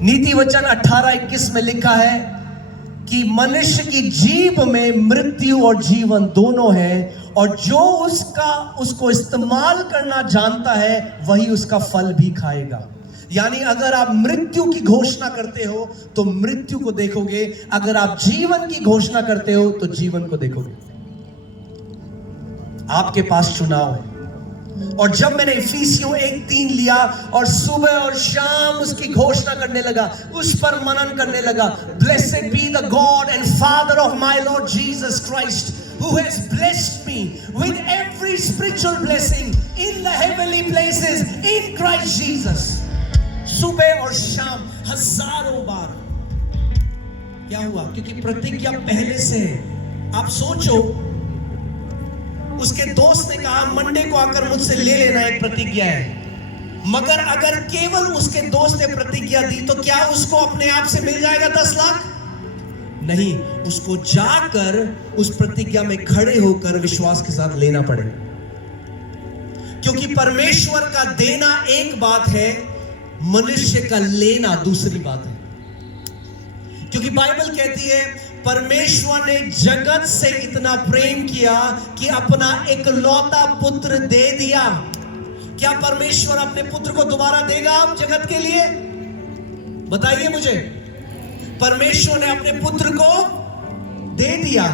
नीति वचन 18:21 में लिखा है कि मनुष्य की जीभ में मृत्यु और जीवन दोनों है, और जो उसको इस्तेमाल करना जानता है वही उसका फल भी खाएगा। यानी अगर आप मृत्यु की घोषणा करते हो तो मृत्यु को देखोगे, अगर आप जीवन की घोषणा करते हो तो जीवन को देखोगे। आपके पास चुनाव है। और जब मैंने इफिसियों 1:3 लिया और सुबह और शाम उसकी घोषणा करने लगा, उस पर मनन करने लगा, blessed be the God and father of my Lord Jesus Christ who has blessed me with every spiritual blessing in the heavenly places in Christ Jesus। सुबह और शाम हजारों बार। क्या हुआ? क्योंकि प्रतिज्ञा पहले से है। आप सोचो, उसके दोस्त ने कहा मंडे को आकर मुझसे ले लेना, एक प्रतिज्ञा है। मगर अगर केवल उसके दोस्त ने प्रतिज्ञा दी तो क्या उसको अपने आप से मिल जाएगा 10 लाख? नहीं, उसको जाकर उस प्रतिज्ञा में खड़े होकर विश्वास के साथ लेना पड़ेगा। क्योंकि परमेश्वर का देना एक बात है, मनुष्य का लेना दूसरी बात है। क्योंकि बाइबल कहती है परमेश्वर ने जगत से इतना प्रेम किया कि अपना इकलौता पुत्र दे दिया। क्या परमेश्वर अपने पुत्र को दोबारा देगा आप जगत के लिए? बताइए मुझे। परमेश्वर ने अपने पुत्र को दे दिया।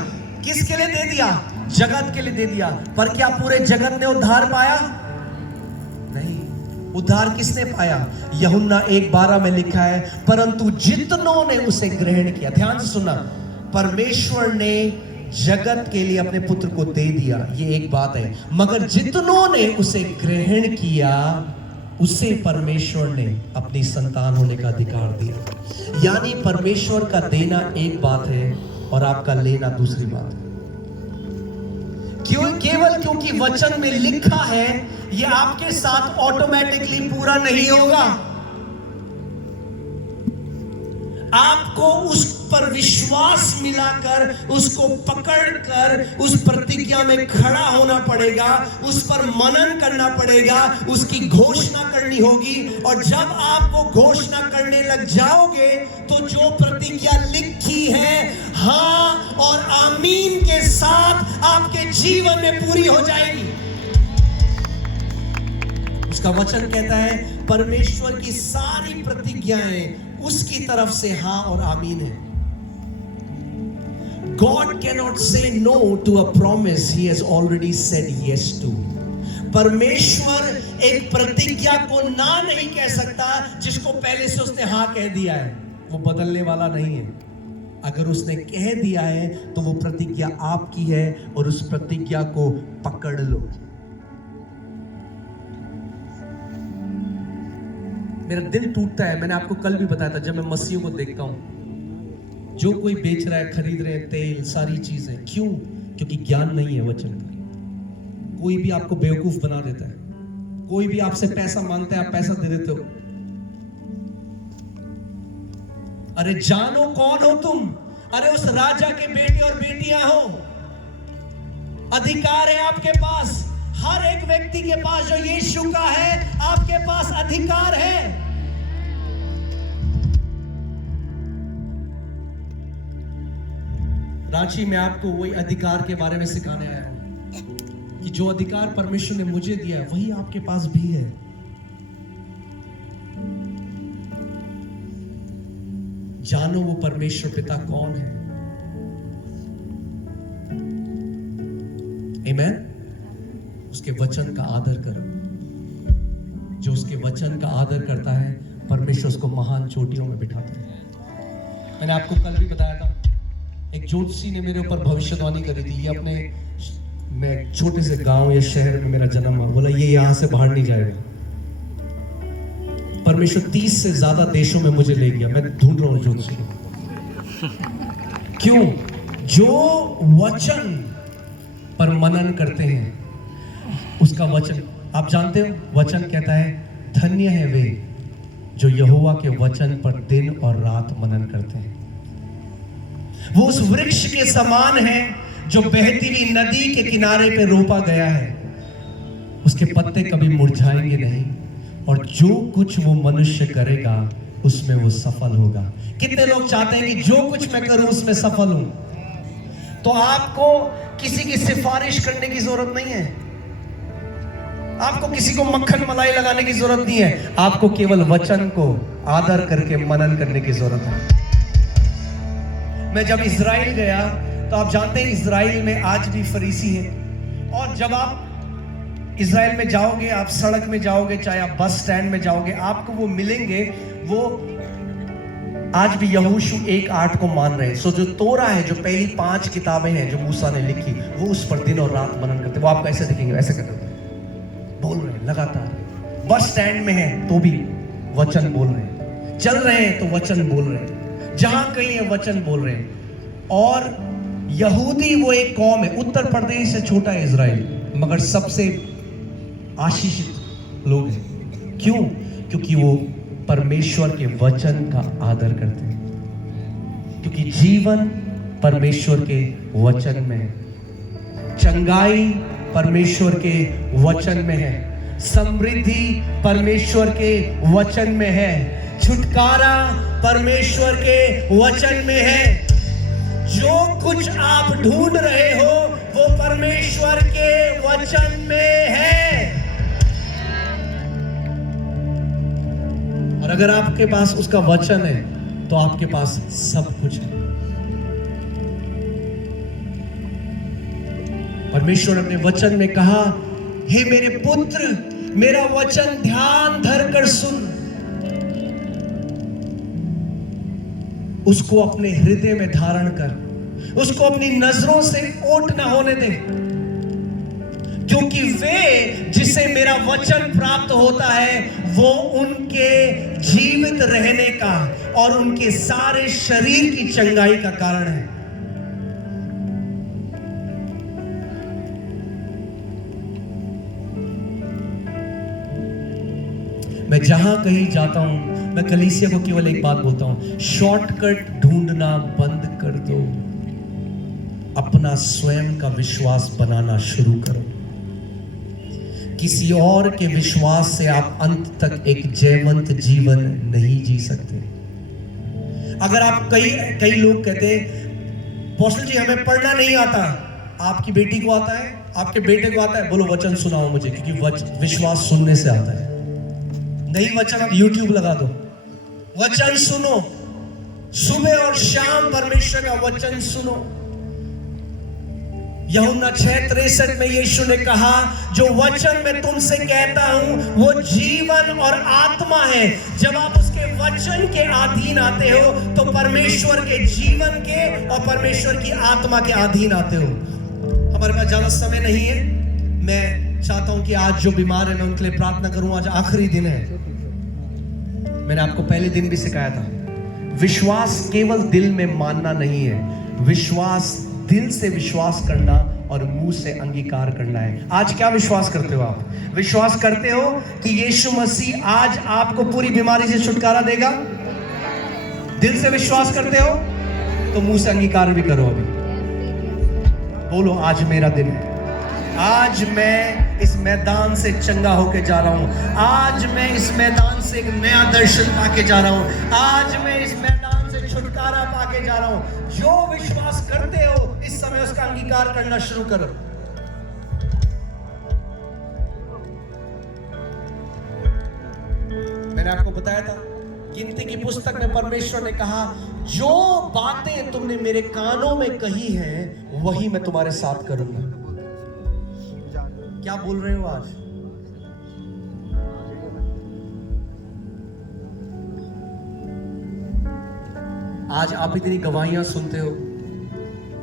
किसके लिए दे दिया? जगत के लिए दे दिया। पर क्या पूरे जगत ने उद्धार पाया? नहीं। उद्धार किसने पाया? यूहन्ना 1:12 में लिखा है, परंतु जितनों ने उसे ग्रहण किया। ध्यान से सुनना, परमेश्वर ने जगत के लिए अपने पुत्र को दे दिया, ये एक बात है, मगर जितनों ने उसे ग्रहण किया उसे परमेश्वर ने अपनी संतान होने का अधिकार दिया। यानी परमेश्वर का देना एक बात है और आपका लेना दूसरी बात है। केवल क्योंकि वचन में लिखा है ये आपके साथ ऑटोमेटिकली पूरा नहीं होगा। आपको उस पर विश्वास मिलाकर, उसको पकड़कर उस प्रतिज्ञा में खड़ा होना पड़ेगा, उस पर मनन करना पड़ेगा, उसकी घोषणा करनी होगी। और जब आप वो घोषणा करने लग जाओगे तो जो प्रतिज्ञा लिखी है हाँ और आमीन के साथ आपके जीवन में पूरी हो जाएगी। उसका वचन कहता है परमेश्वर की सारी प्रतिज्ञाएं उसकी तरफ से हाँ और आमीन है। God cannot say no to a promise he has already said yes to। परमेश्वर एक प्रतिज्ञा को ना नहीं कह सकता जिसको पहले से उसने हाँ कह दिया है। वो बदलने वाला नहीं है। अगर उसने कह दिया है तो वो प्रतिज्ञा आपकी है और उस प्रतिज्ञा को पकड़ लो। मेरा दिल टूटता है, मैंने आपको कल भी बताया था, जब मैं मसीहों को देखता हूं जो कोई बेच रहा है, खरीद रहे हैं तेल, सारी चीजें। क्यों? क्योंकि ज्ञान नहीं है वचन का। कोई भी आपको बेवकूफ बना देता है, कोई भी आपसे पैसा मांगता है, आप पैसा दे देते हो। अरे जानो कौन हो तुम? अरे उस राजा के बेटे और बेटियां हो। अधिकार है आपके पास, हर एक व्यक्ति के पास जो यीशु का है, आपके पास अधिकार है। रांची में आपको वही अधिकार के बारे में सिखाने आया हूं कि जो अधिकार परमेश्वर ने मुझे दिया है वही आपके पास भी है। जानो वो परमेश्वर पिता कौन है। आमीन। उसके वचन का आदर करो। जो उसके वचन का आदर करता है परमेश्वर उसको महान चोटियों में बिठाता है। मैंने आपको कल भी बताया था, एक ज्योतिषी ने मेरे ऊपर भविष्यवाणी करी थी। ये अपने मैं छोटे से गांव या शहर में मेरा जन्म हुआ, बोला ये यहां से बाहर नहीं जाएगा। परमेश्वर 30 से ज्यादा देशों में मुझे ले गया। मैं ढूंढ रहा हूं ज्योतिषी। क्यों? जो वचन पर मनन करते हैं उसका वचन, आप जानते हो वचन कहता है धन्य है वे जो यहोवा के वचन पर दिन और रात मनन करते हैं। वो उस वृक्ष के समान है जो बहती हुई नदी के किनारे पे रोपा गया है, उसके पत्ते कभी मुरझाएंगे नहीं, और जो कुछ वो मनुष्य करेगा उसमें वो सफल होगा। कितने लोग चाहते हैं कि जो कुछ मैं करूं उसमें सफल हूं? तो आपको किसी की सिफारिश करने की जरूरत नहीं है, आपको किसी को मक्खन मलाई लगाने की जरूरत नहीं है, आपको केवल वचन को आदर करके मनन करने की जरूरत है। मैं जब इजराइल गया तो आप जानते हैं इजराइल में आज भी फरीसी हैं, और जब आप इजराइल में जाओगे, आप सड़क में जाओगे, चाहे आप बस स्टैंड में जाओगे, आपको वो मिलेंगे। वो आज भी यहोशू 1:8 को मान रहे हैं। सो जो तोरा है, जो पहली 5 किताबें हैं जो मूसा ने लिखी, वो उस पर दिन और रात मनन करते। वो आपको ऐसे दिखेंगे, ऐसे करते बोल रहे हैं लगातार। बस स्टैंड में है तो भी वचन बोल रहे हैं, चल रहे हैं तो वचन बोल रहे हैं, जहां कहीं है वचन बोल रहे हैं। और यहूदी वो एक कौम है, उत्तर प्रदेश से छोटा है इजराइल, मगर सबसे आशीषित लोग हैं। क्यों? क्योंकि वो परमेश्वर के वचन का आदर करते हैं, क्योंकि जीवन परमेश्वर के वचन में है, चंगाई परमेश्वर के वचन में है, समृद्धि परमेश्वर के वचन में है, छुटकारा परमेश्वर के वचन में है। जो कुछ आप ढूंढ रहे हो वो परमेश्वर के वचन में है। और अगर आपके पास उसका वचन है तो आपके पास सब कुछ है। परमेश्वर ने अपने वचन में कहा, हे मेरे पुत्र, मेरा वचन ध्यान धर कर सुन, उसको अपने हृदय में धारण कर, उसको अपनी नजरों से ओट न होने दे, क्योंकि वे जिसे मेरा वचन प्राप्त होता है वो उनके जीवित रहने का और उनके सारे शरीर की चंगाई का कारण है। मैं जहां कहीं जाता हूं, मैं कलीसिया को केवल एक बात बोलता हूं, शॉर्टकट ढूंढना बंद कर दो, अपना स्वयं का विश्वास बनाना शुरू करो। किसी और के विश्वास से आप अंत तक एक जयवंत जीवन नहीं जी सकते। अगर आप कई लोग कहते हैं, पॉस्टल जी हमें पढ़ना नहीं आता, आपकी बेटी को आता है, आपके बेटे को आता है, बोलो वचन सुनाओ मुझे, क्योंकि विश्वास सुनने से आता है। नहीं वचन, आप यूट्यूब लगा दो, वचन सुनो, सुबह और शाम परमेश्वर का वचन सुनो। यूहन्ना 6:63 में यीशु ने कहा, जो वचन मैं तुमसे कहता हूं वो जीवन और आत्मा है। जब आप उसके वचन के अधीन आते हो तो परमेश्वर के जीवन के और परमेश्वर की आत्मा के अधीन आते हो। हमारे पास ज्यादा समय नहीं है, मैं चाहता हूं कि आज जो बीमार है मैं उनके लिए प्रार्थना करूं। आज आखिरी दिन है, मैंने आपको पहले दिन भी सिखाया था, विश्वास केवल दिल में मानना नहीं है, विश्वास दिल से विश्वास करना और मुंह से अंगीकार करना है। आज क्या विश्वास करते हो आप? विश्वास करते हो कि यीशु मसीह आज आपको पूरी बीमारी से छुटकारा देगा? दिल से विश्वास करते हो तो मुंह से अंगीकार भी करो। अभी बोलो, आज मेरा दिन है, आज मैं इस मैदान से चंगा होके जा रहा हूं, आज मैं इस मैदान से एक नया दर्शन पाके जा रहा हूं, आज मैं इस मैदान से छुटकारा पाके जा रहा हूं। जो विश्वास करते हो इस समय उसका अंगीकार करना शुरू करो। मैंने आपको बताया था, गिनती की पुस्तक में परमेश्वर ने कहा, जो बातें तुमने मेरे कानों में कही हैं वही मैं तुम्हारे साथ करूंगा। क्या बोल रहे हो आज? आज आप इतनी गवाहियां सुनते हो,